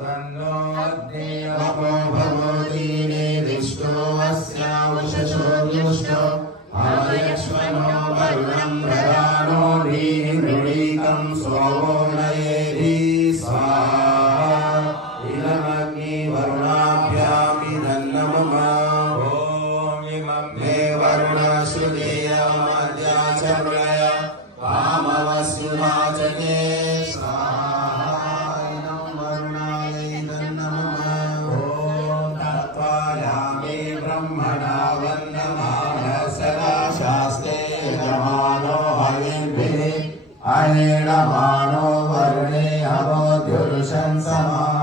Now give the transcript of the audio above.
तन्नो अग्निर्वपो भवति निर्दिष्टो अस्यावशो दुष्टो अवयक्ष्मनो वरुणं प्रदानो नीरुणीकं सोमो नयेहि स्वाहा इदमग्नि वरुणाभ्यामिदन्नमम ॐ इमं मे वरुणश्रुतेयमद्या च प्रलय वामवस्युधा च ते स्वाहा इदं वरुणायैदन्नमम ॐ तत्त्वायामे ब्रह्मणा वन्दमानः सदा शास्त्रे यजमानो हविर्भिः अनेडमानो वरुणे हवोद्युर्षन् समा